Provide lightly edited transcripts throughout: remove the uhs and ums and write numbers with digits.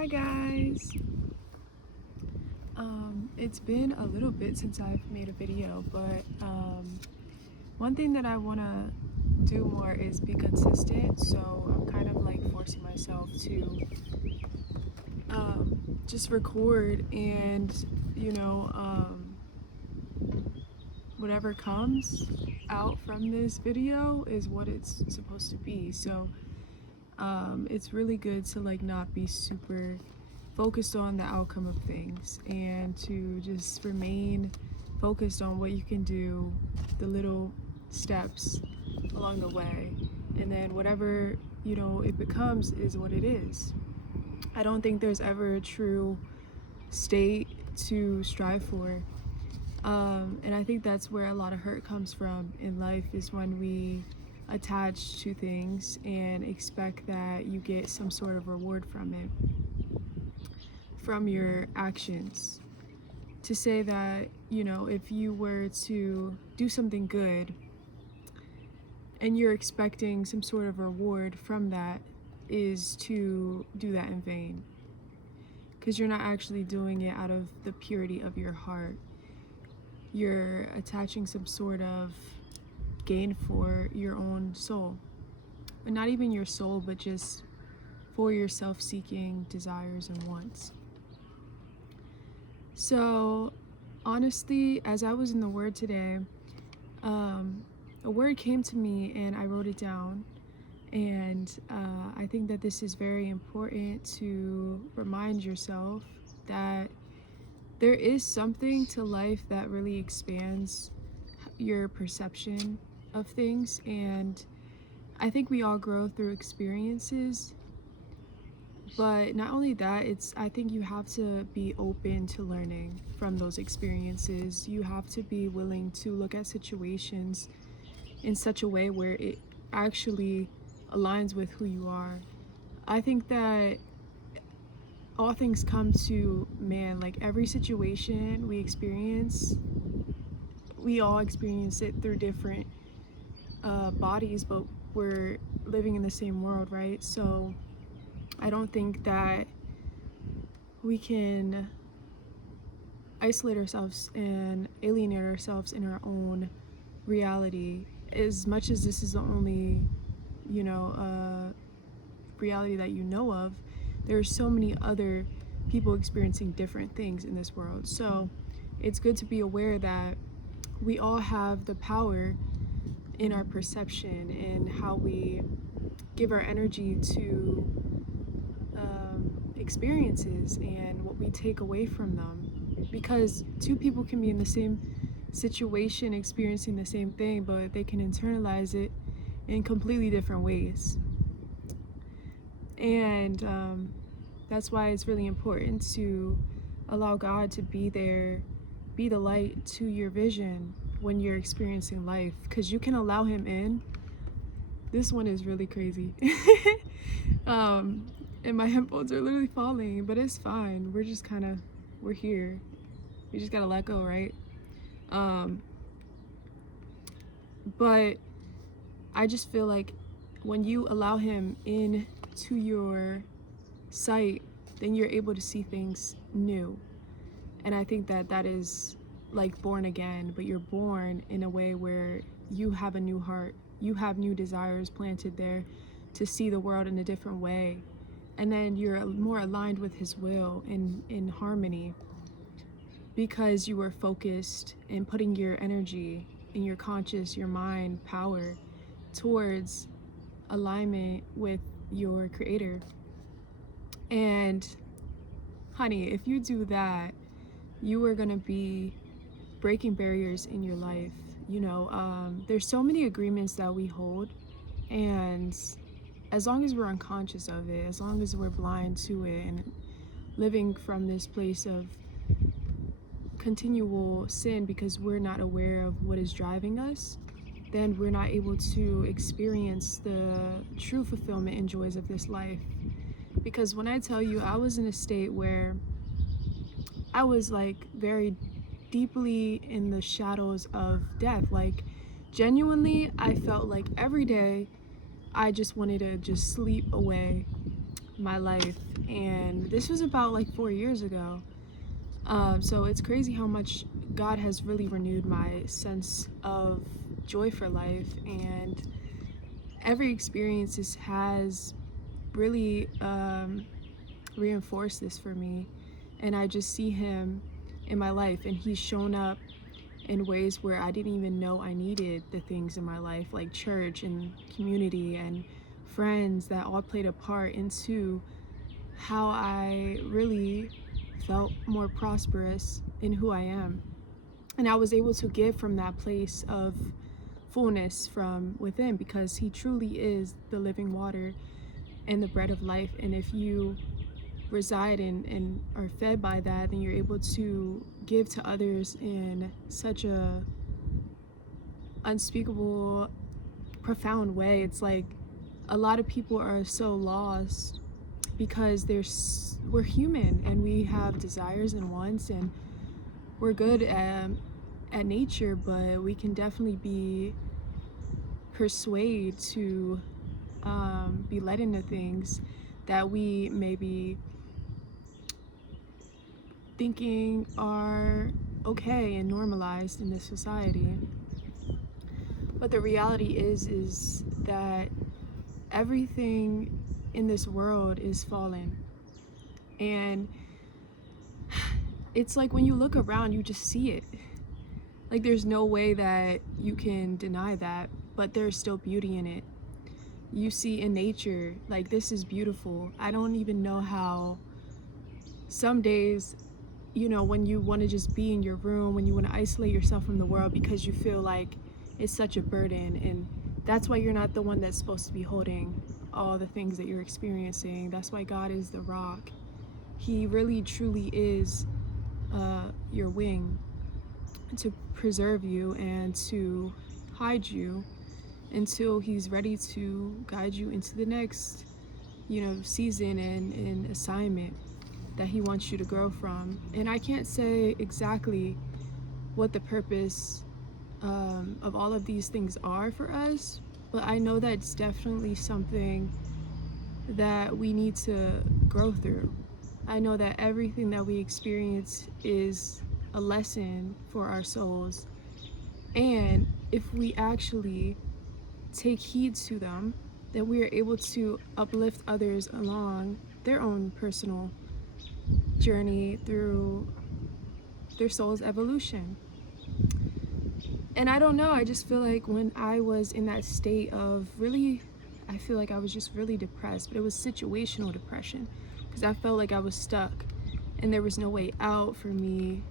Hi guys! It's been a little bit since I've made a video, but one thing that I want to do more is be consistent, so I'm kind of like forcing myself to just record and whatever comes out from this video is what it's supposed to be. So it's really good to like not be super focused on the outcome of things and to just remain focused on what you can do, the little steps along the way, and then whatever it becomes is what it is. I don't think there's ever a true state to strive for, and I think that's where a lot of hurt comes from in life, is when we attach to things and expect that you get some sort of reward from it, from your actions. To say that, if you were to do something good and you're expecting some sort of reward from that, is to do that in vain, because you're not actually doing it out of the purity of your heart. You're attaching some sort of gain for your own soul, but not even your soul, but just for your self-seeking desires and wants. So honestly, as I was in the Word today, a word came to me and I wrote it down, and I think that this is very important to remind yourself that there is something to life that really expands your perception of things. And I think we all grow through experiences, but not only that, I think you have to be open to learning from those experiences. You have to be willing to look at situations in such a way where it actually aligns with who you are. I think that all things come to man, like every situation we experience, we all experience it through different bodies, but we're living in the same world, right? So I don't think that we can isolate ourselves and alienate ourselves in our own reality. As much as this is the only, reality that you know of, there are so many other people experiencing different things in this world. So it's good to be aware that we all have the power in our perception and how we give our energy to experiences and what we take away from them. Because two people can be in the same situation experiencing the same thing, but they can internalize it in completely different ways. And that's why it's really important to allow God to be there, be the light to your vision when you're experiencing life, because you can allow him in. This one is really crazy. And my headphones are literally falling, but it's fine. We're here. We just gotta let go, right? But I just feel like when you allow him in to your sight, then you're able to see things new. And I think that is like born again, but you're born in a way where you have a new heart. You have new desires planted there to see the world in a different way. And then you're more aligned with his will in harmony, because you were focused and putting your energy and your conscious, your mind power towards alignment with your creator. And honey, if you do that, you are gonna be breaking barriers in your life. There's so many agreements that we hold, and as long as we're unconscious of it, as long as we're blind to it and living from this place of continual sin because we're not aware of what is driving us, then we're not able to experience the true fulfillment and joys of this life. Because when I tell you, I was in a state where I was like very deeply in the shadows of death. Like genuinely, I felt like every day I just wanted to just sleep away my life, and this was about like 4 years ago. So it's crazy how much God has really renewed my sense of joy for life, and every experience has really reinforced this for me. And I just see him in my life, and he's shown up in ways where I didn't even know I needed the things in my life, like church and community and friends, that all played a part into how I really felt more prosperous in who I am. And I was able to give from that place of fullness from within, because he truly is the living water and the bread of life. And if you reside in and are fed by that, then you're able to give to others in such a unspeakable, profound way. It's like a lot of people are so lost because we're human and we have desires and wants, and we're good at nature, but we can definitely be persuaded to be led into things that we maybe thinking are okay and normalized in this society. But the reality is that everything in this world is fallen. And it's like when you look around, you just see it. Like there's no way that you can deny that, but there's still beauty in it. You see in nature, like this is beautiful. I don't even know how some days, you know, when you want to just be in your room, when you want to isolate yourself from the world because you feel like it's such a burden, and that's why you're not the one that's supposed to be holding all the things that you're experiencing. That's why God is the rock. He really truly is your wing to preserve you and to hide you until he's ready to guide you into the next, you know, season and assignment that he wants you to grow from. And I can't say exactly what the purpose of all of these things are for us, but I know that it's definitely something that we need to grow through. I know that everything that we experience is a lesson for our souls, and if we actually take heed to them, then we are able to uplift others along their own personal journey through their soul's evolution. And I don't know, I just feel like when I was in that state of really, I feel like I was just really depressed, but it was situational depression because I felt like I was stuck and there was no way out for me,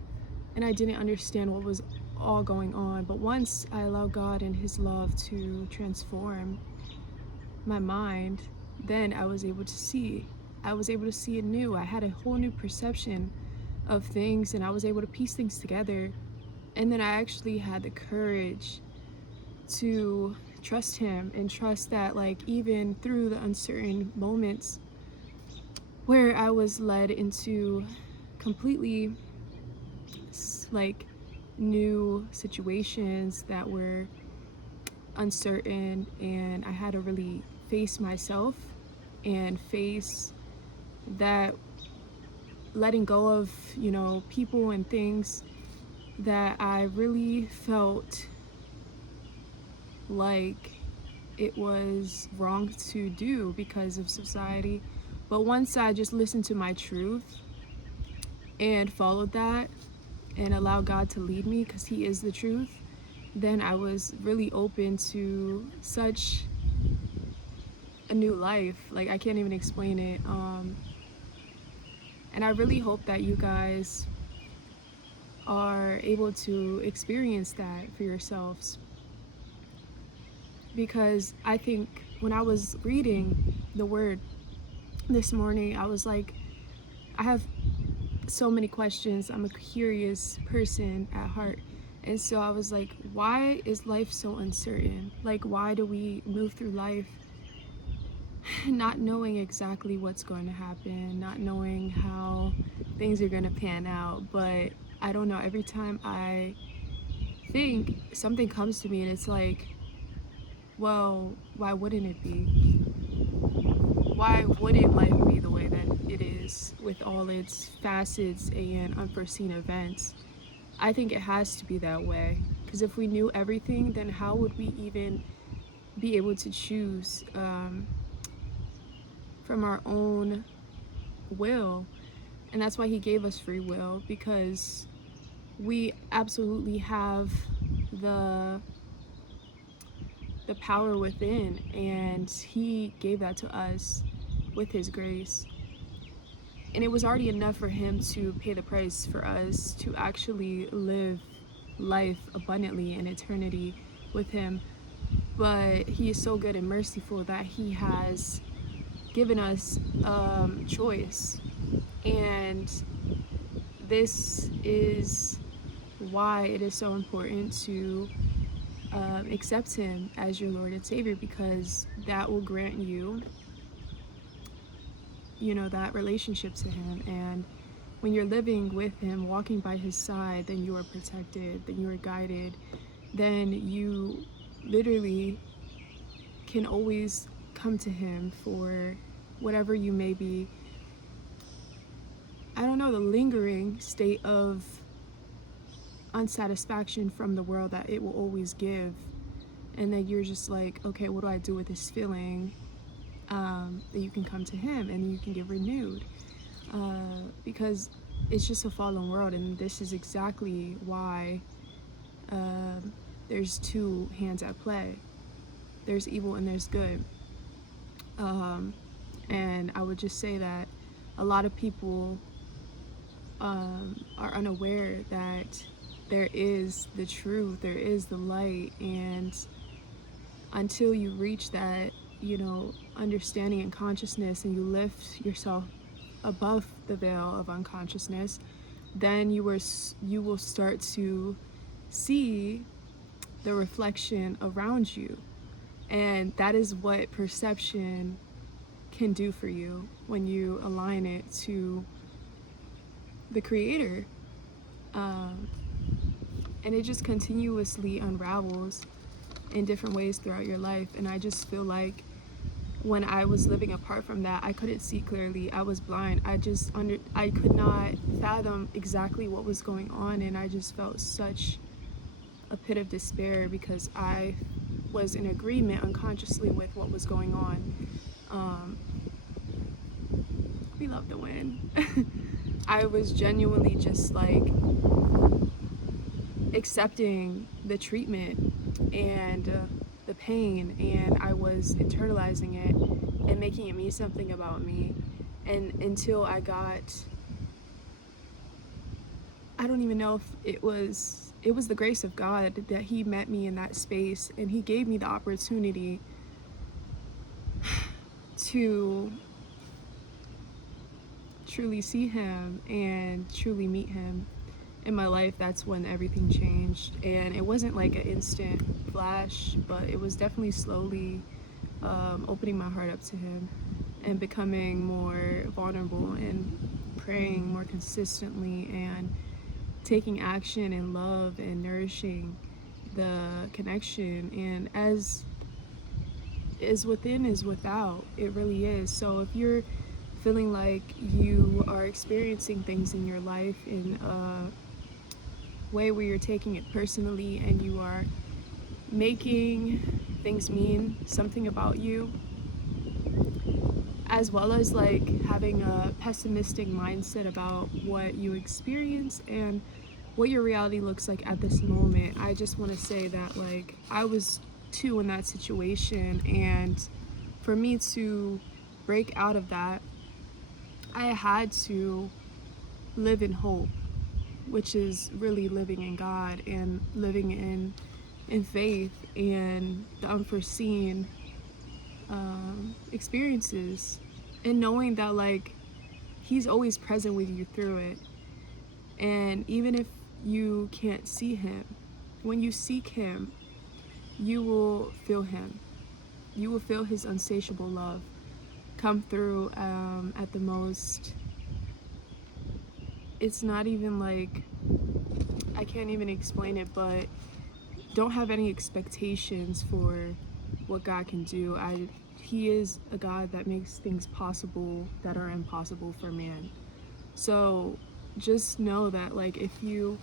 and I didn't understand what was all going on. But once I allowed God and his love to transform my mind, then I was able to see it new. I had a whole new perception of things, and I was able to piece things together. And then I actually had the courage to trust him and trust that, like, even through the uncertain moments where I was led into completely like new situations that were uncertain, and I had to really face myself and face that letting go of, you know, people and things that I really felt like it was wrong to do because of society. But once I just listened to my truth and followed that and allowed God to lead me, because he is the truth, then I was really open to such a new life. Like, I can't even explain it. And I really hope that you guys are able to experience that for yourselves, because I think when I was reading the word this morning, I was like, I have so many questions. I'm a curious person at heart. And so I was like, why is life so uncertain? Like, why do we move through life not knowing exactly what's going to happen, not knowing how things are going to pan out? But I don't know, every time I think, something comes to me and it's like, well, why wouldn't it be? why wouldn't life be the way that it is with all its facets and unforeseen events? I think it has to be that way. Because if we knew everything, then how would we even be able to choose from our own will? And that's why he gave us free will, because we absolutely have the power within, and he gave that to us with his grace. And it was already enough for him to pay the price for us to actually live life abundantly in eternity with him. But he is so good and merciful that he has given us choice. And this is why it is so important to accept him as your Lord and Savior, because that will grant you, that relationship to him. And when you're living with him, walking by his side, then you are protected, then you are guided, then you literally can always come to him for whatever you may be, the lingering state of unsatisfaction from the world that it will always give. And then you're just like, okay, what do I do with this feeling? That you can come to him and you can get renewed. Because it's just a fallen world, and this is exactly why there's two hands at play. There's evil and there's good. And I would just say that a lot of people are unaware that there is the truth, there is the light, and until you reach that, understanding and consciousness, and you lift yourself above the veil of unconsciousness, then you will start to see the reflection around you. And that is what perception can do for you when you align it to the Creator. And it just continuously unravels in different ways throughout your life. And I just feel like when I was living apart from that, I couldn't see clearly. I was blind. I could not fathom exactly what was going on, and I just felt such a pit of despair because I was in agreement unconsciously with what was going on. We love the wind. I was genuinely just like accepting the treatment and the pain, and I was internalizing it and making it mean something about me. And until I don't even know if it was the grace of God that he met me in that space, and he gave me the opportunity to truly see him and truly meet him in my life. That's when everything changed. And it wasn't like an instant flash, but it was definitely slowly opening my heart up to him and becoming more vulnerable and praying more consistently and taking action in love and nourishing the connection. And as is within is without, it really is. So if you're feeling like you are experiencing things in your life in a way where you're taking it personally and you are making things mean something about you, as well as like having a pessimistic mindset about what you experience and what your reality looks like at this moment, I just want to say that like I was too in that situation, and for me to break out of that, I had to live in hope, which is really living in God and living in faith and the unforeseen experiences, and knowing that like he's always present with you through it. And even if you can't see him, when you seek him, you will feel him. You will feel his insatiable love come through at the most. It's not even like, I can't even explain it, but don't have any expectations for what God can do. he is a God that makes things possible that are impossible for man. So just know that, like, if you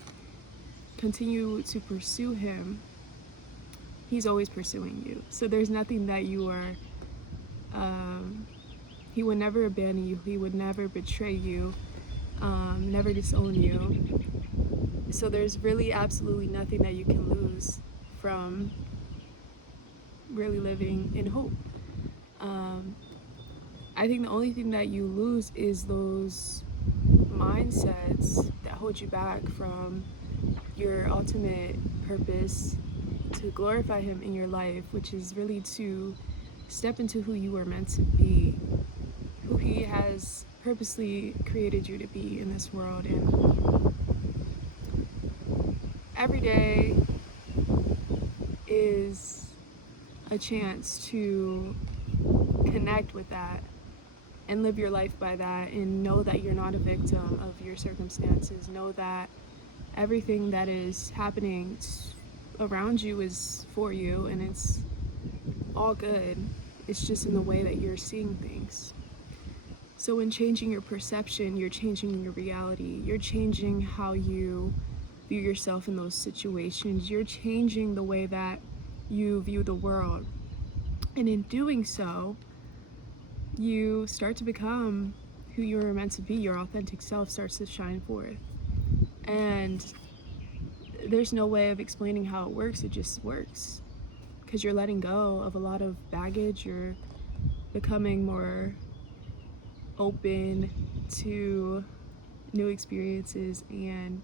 continue to pursue him, he's always pursuing you. So there's nothing that you are, he would never abandon you, he would never betray you, never disown you. So there's really absolutely nothing that you can lose from really living in hope. I think the only thing that you lose is those mindsets that hold you back from your ultimate purpose to glorify him in your life, which is really to step into who you were meant to be, who he has purposely created you to be in this world. And every day is a chance to connect with that and live your life by that, and know that you're not a victim of your circumstances. Know that everything that is happening around you is for you, and it's all good. It's just in the way that you're seeing things. So in changing your perception, you're changing your reality. You're changing how you view yourself in those situations. You're changing the way that you view the world. And in doing so, you start to become who you were meant to be. Your authentic self starts to shine forth. And there's no way of explaining how it works. It just works. Because you're letting go of a lot of baggage. You're becoming more open to new experiences, and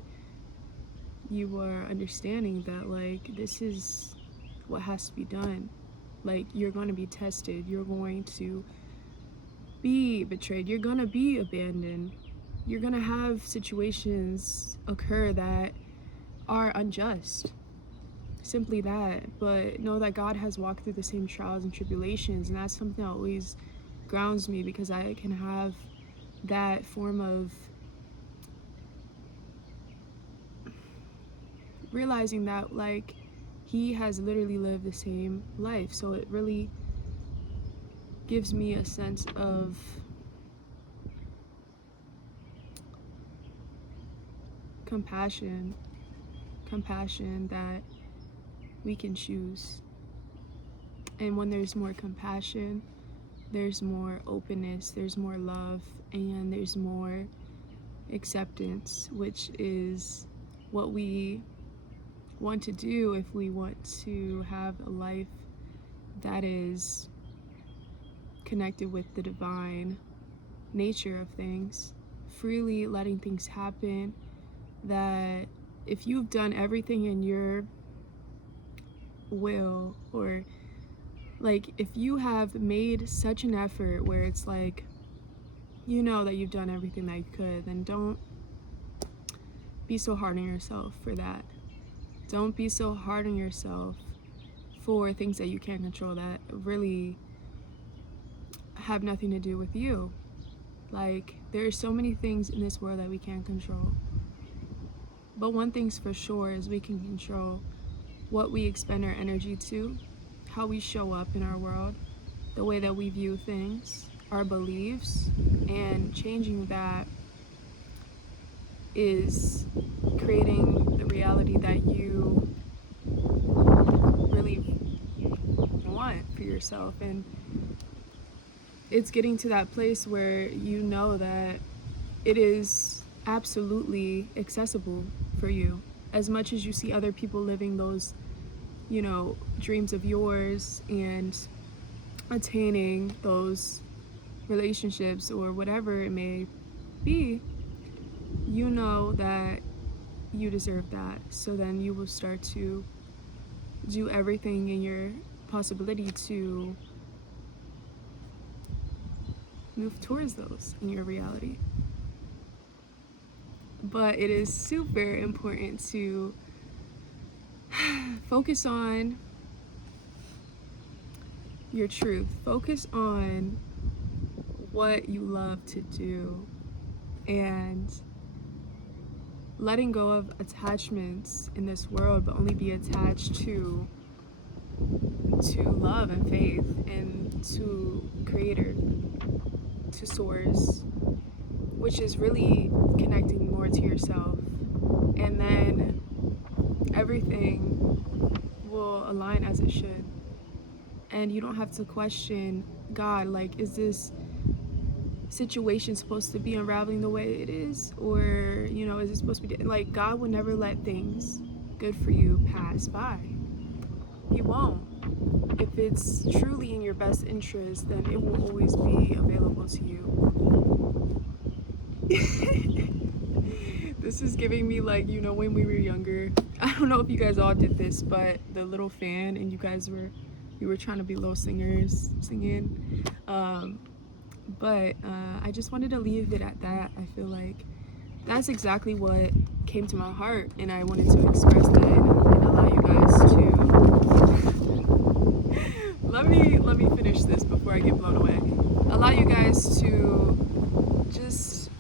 you are understanding that, like, this is what has to be done. Like, you're going to be tested, you're going to be betrayed, you're going to be abandoned, you're going to have situations occur that are unjust. Simply that. But know that God has walked through the same trials and tribulations, and that's something that always grounds me, because I can have that form of realizing that, like, he has literally lived the same life. So it really gives me a sense of compassion that we can choose. And when there's more compassion, there's more openness, there's more love, and there's more acceptance, which is what we want to do if we want to have a life that is connected with the divine nature of things, freely letting things happen. That if you've done everything in your will, or like if you have made such an effort where it's like, you know that you've done everything that you could, then don't be so hard on yourself for that. Don't be so hard on yourself for things that you can't control, that really have nothing to do with you. Like, there are so many things in this world that we can't control. But one thing's for sure is we can control what we expend our energy to, how we show up in our world, the way that we view things, our beliefs, and changing that is creating the reality that you really want for yourself. And it's getting to that place where you know that it is absolutely accessible for you. As much as you see other people living those, you know, dreams of yours and attaining those relationships or whatever it may be, you know that you deserve that. So then you will start to do everything in your possibility to move towards those in your reality. But it is super important to focus on your truth. Focus on what you love to do, and letting go of attachments in this world, but only be attached to to love and faith and to Creator, to Source, which is really connecting more to yourself. And then everything will align as it should. And you don't have to question God, like, is this situation supposed to be unraveling the way it is? Or, you know, is it supposed to be, like, God will never let things good for you pass by. He won't. If it's truly in your best interest, then it will always be available to you. This is giving me, like, you know, when we were younger, I don't know if you guys all did this, but the little fan, and you were trying to be little singers singing. But I just wanted to leave it at that. I feel like that's exactly what came to my heart, and I wanted to express that and allow you guys to let me finish this before I get blown away. Allow you guys to just,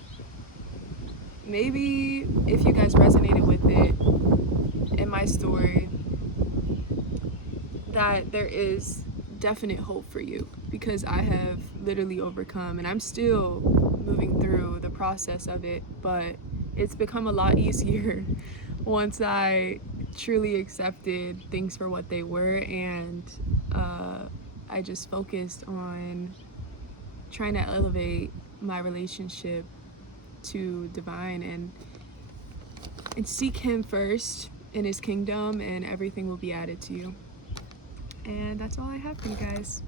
maybe if you guys resonated with it in my story, that there is definite hope for you, because I have literally overcome, and I'm still moving through the process of it, but it's become a lot easier once I truly accepted things for what they were, and I just focused on trying to elevate my relationship to divine and seek him first in his kingdom, and everything will be added to you. And that's all I have for you guys.